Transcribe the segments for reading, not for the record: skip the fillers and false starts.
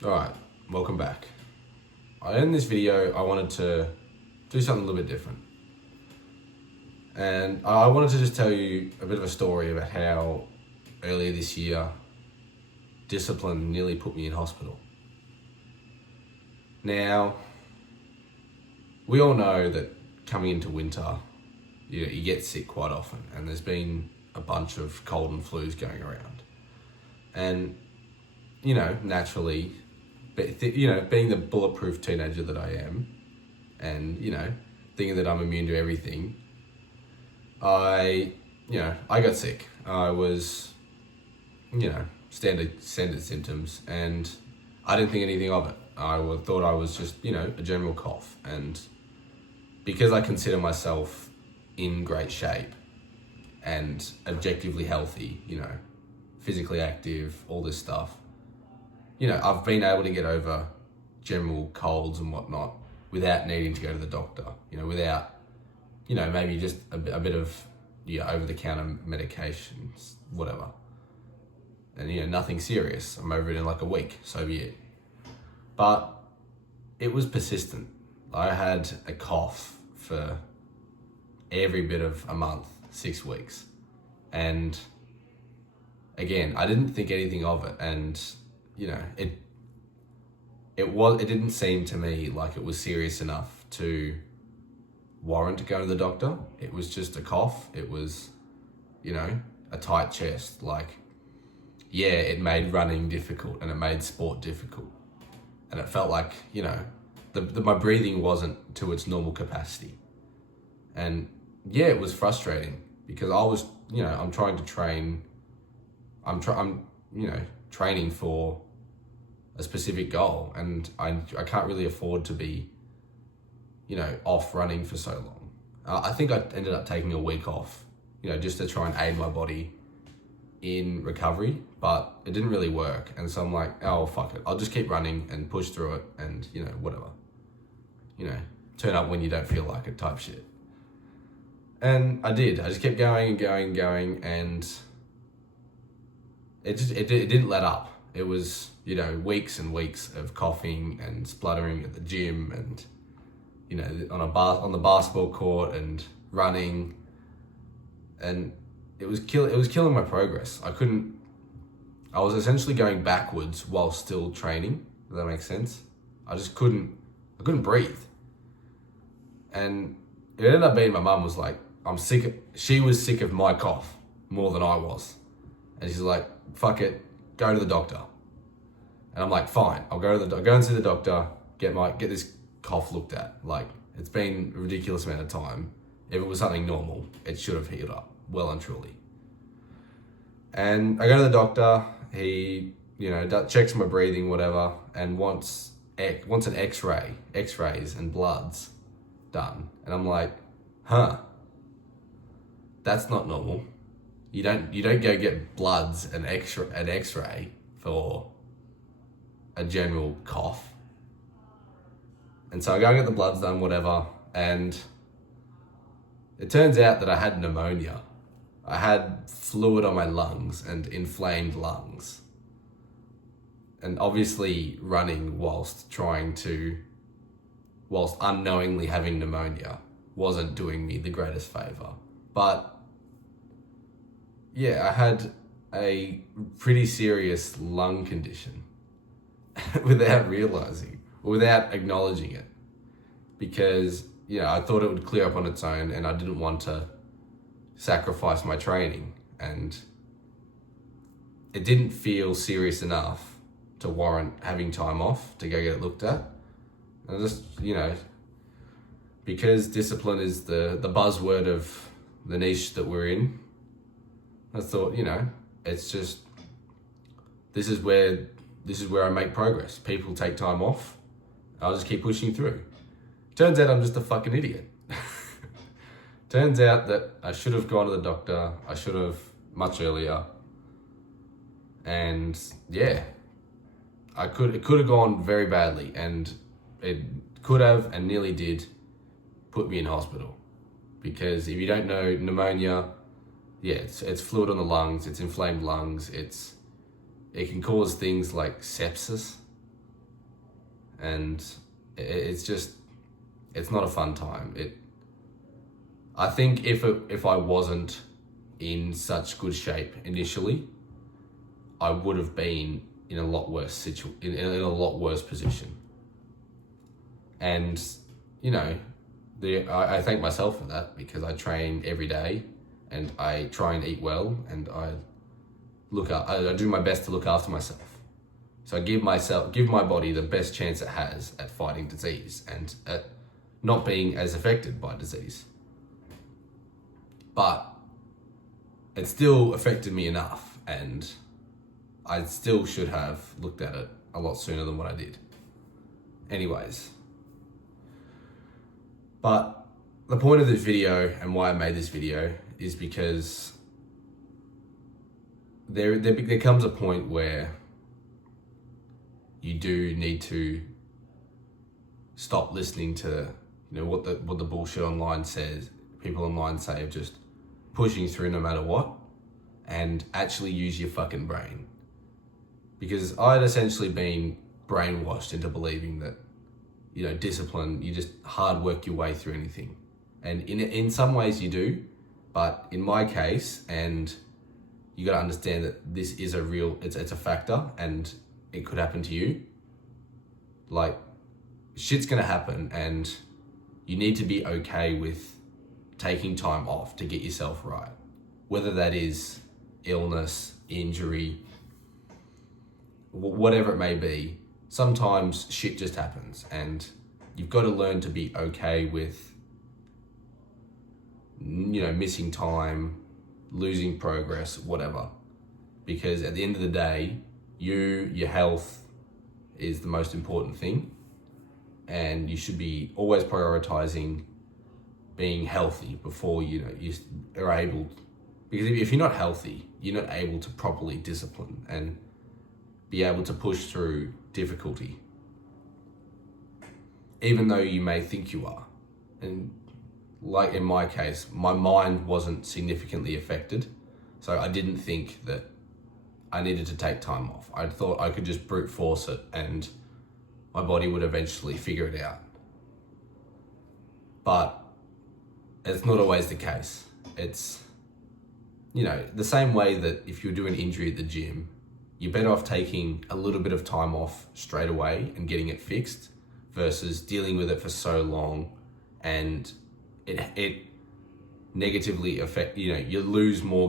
Alright, welcome back. In this video, I wanted to do something a little bit different. And I wanted to just tell you a bit of a story about how earlier this year, discipline nearly put me in hospital. Now, we all know that coming into winter, you get sick quite often, and there's been a bunch of cold and flus going around. And, naturally, being the bulletproof teenager that I am, and, thinking that I'm immune to everything, I got sick. I was, standard symptoms, and I didn't think anything of it. I thought I was just, a general cough. And because I consider myself in great shape and objectively healthy, physically active, all this stuff, I've been able to get over general colds and whatnot without needing to go to the doctor, without, maybe just a bit of, over-the-counter medications, whatever. And, nothing serious. I'm over it in like a week, so be it. But it was persistent. I had a cough for every bit of a month, 6 weeks. And again, I didn't think anything of it. And, it didn't seem to me like it was serious enough to warrant going to the doctor. It was just a cough. It was, a tight chest. Like, yeah, it made running difficult and it made sport difficult. And it felt like, my breathing wasn't to its normal capacity. And yeah, it was frustrating because I was, I'm trying to train. I'm training for a specific goal, and I can't really afford to be, off running for so long. I think I ended up taking a week off, just to try and aid my body in recovery, but it didn't really work. And so I'm like, oh, fuck it. I'll just keep running and push through it and, whatever. Turn up when you don't feel like it type shit. And I did. I just kept going and going and going, and it didn't let up. It was, weeks and weeks of coughing and spluttering at the gym and, on the basketball court and running. And it was killing my progress. I was essentially going backwards while still training. Does that make sense? I couldn't breathe. And it ended up being my mum was like, she was sick of my cough more than I was. And she's like, fuck it, go to the doctor. And I'm like, fine, I'll go and see the doctor, get this cough looked at. Like, it's been a ridiculous amount of time. If it was something normal, it should have healed up, well and truly. And I go to the doctor, he, checks my breathing, whatever, and wants an x-rays and bloods done. And I'm like, that's not normal. You don't go get bloods and an x-ray for a general cough. And so I go and get the bloods done, whatever, and it turns out that I had pneumonia. I had fluid on my lungs and inflamed lungs. And obviously running whilst unknowingly having pneumonia wasn't doing me the greatest favor. But yeah, I had a pretty serious lung condition without realizing, or without acknowledging it. Because, I thought it would clear up on its own, and I didn't want to sacrifice my training, and it didn't feel serious enough to warrant having time off to go get it looked at. And just, because discipline is the buzzword of the niche that we're in, I thought, it's just, this is where I make progress. People take time off, I'll just keep pushing through. Turns out I'm just a fucking idiot. Turns out that I should have gone to the doctor. I should have much earlier. And yeah, it could have gone very badly, and it could have and nearly did put me in hospital. Because if you don't know, pneumonia, it's fluid on the lungs, it's inflamed lungs, it can cause things like sepsis, and it's just, it's not a fun time. I think if I wasn't in such good shape initially, I would have been in a lot worse in a lot worse position. And you know, I thank myself for that, because I train every day and I try and eat well, and I do my best to look after myself. So I give my body the best chance it has at fighting disease and at not being as affected by disease. But it still affected me enough, and I still should have looked at it a lot sooner than what I did. Anyways. But the point of this video and why I made this video is because there comes a point where you do need to stop listening to, you know, what the bullshit online says, people online say, of just pushing through no matter what, and actually use your fucking brain. Because I'd essentially been brainwashed into believing that, you know, discipline, you just hard work your way through anything. And in some ways you do, but in my case, and you got to understand that this is it's a factor, and it could happen to you. Like, shit's gonna happen, and you need to be okay with taking time off to get yourself right. Whether that is illness, injury, whatever it may be, sometimes shit just happens, and you've got to learn to be okay with, you know, missing time, losing progress, whatever. Because at the end of the day, your health is the most important thing, and you should be always prioritizing being healthy before, you know, you are able, because if you're not healthy, you're not able to properly discipline and be able to push through difficulty, even though you may think you are. And like in my case, my mind wasn't significantly affected, so I didn't think that I needed to take time off. I thought I could just brute force it and my body would eventually figure it out. But it's not always the case. It's, you know, the same way that if you do an injury at the gym, you're better off taking a little bit of time off straight away and getting it fixed versus dealing with it for so long, and it negatively affect, you know, you lose more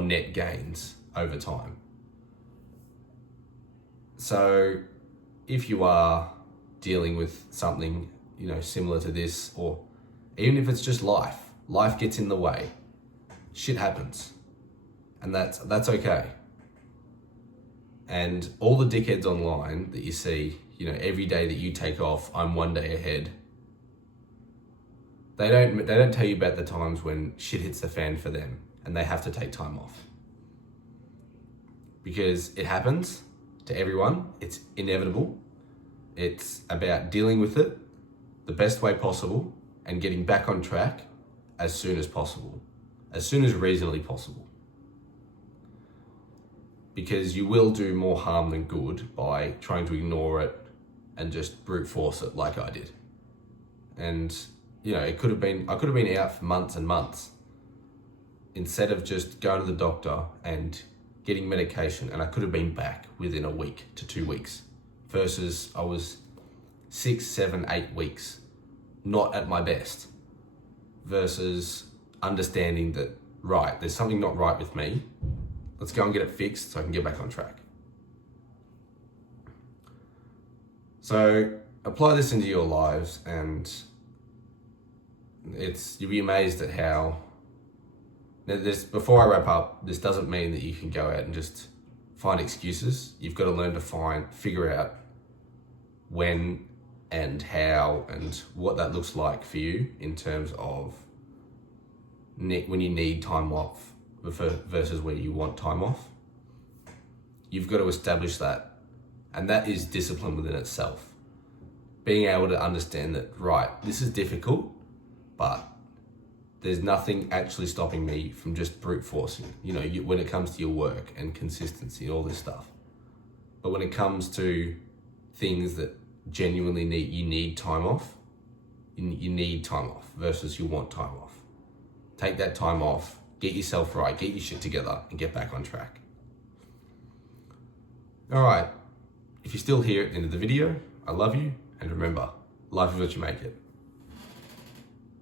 net gains over time. So if you are dealing with something, you know, similar to this, or even if it's just life gets in the way, shit happens, and that's okay. And all the dickheads online that you see, you know, every day that you take off, I'm one day ahead. They don't tell you about the times when shit hits the fan for them and they have to take time off. Because it happens to everyone. It's inevitable. It's about dealing with it the best way possible and getting back on track as soon as possible, as soon as reasonably possible. Because you will do more harm than good by trying to ignore it and just brute force it like I did. And, you know, I could have been out for months and months instead of just going to the doctor and getting medication, and I could have been back within a week to 2 weeks versus I was 6, 7, 8 weeks not at my best, versus understanding that, right, there's something not right with me. Let's go and get it fixed so I can get back on track. So apply this into your lives, and you'll be amazed at how, now before I wrap up, this doesn't mean that you can go out and just find excuses. You've got to learn to figure out when and how and what that looks like for you in terms of when you need time off versus when you want time off. You've got to establish that, and that is discipline within itself. Being able to understand that, right, this is difficult, but there's nothing actually stopping me from just brute forcing, when it comes to your work and consistency and all this stuff. But when it comes to things that genuinely need time off, you need time off versus you want time off. Take that time off, get yourself right, get your shit together, and get back on track. All right, if you're still here at the end of the video, I love you, and remember, life is what you make it.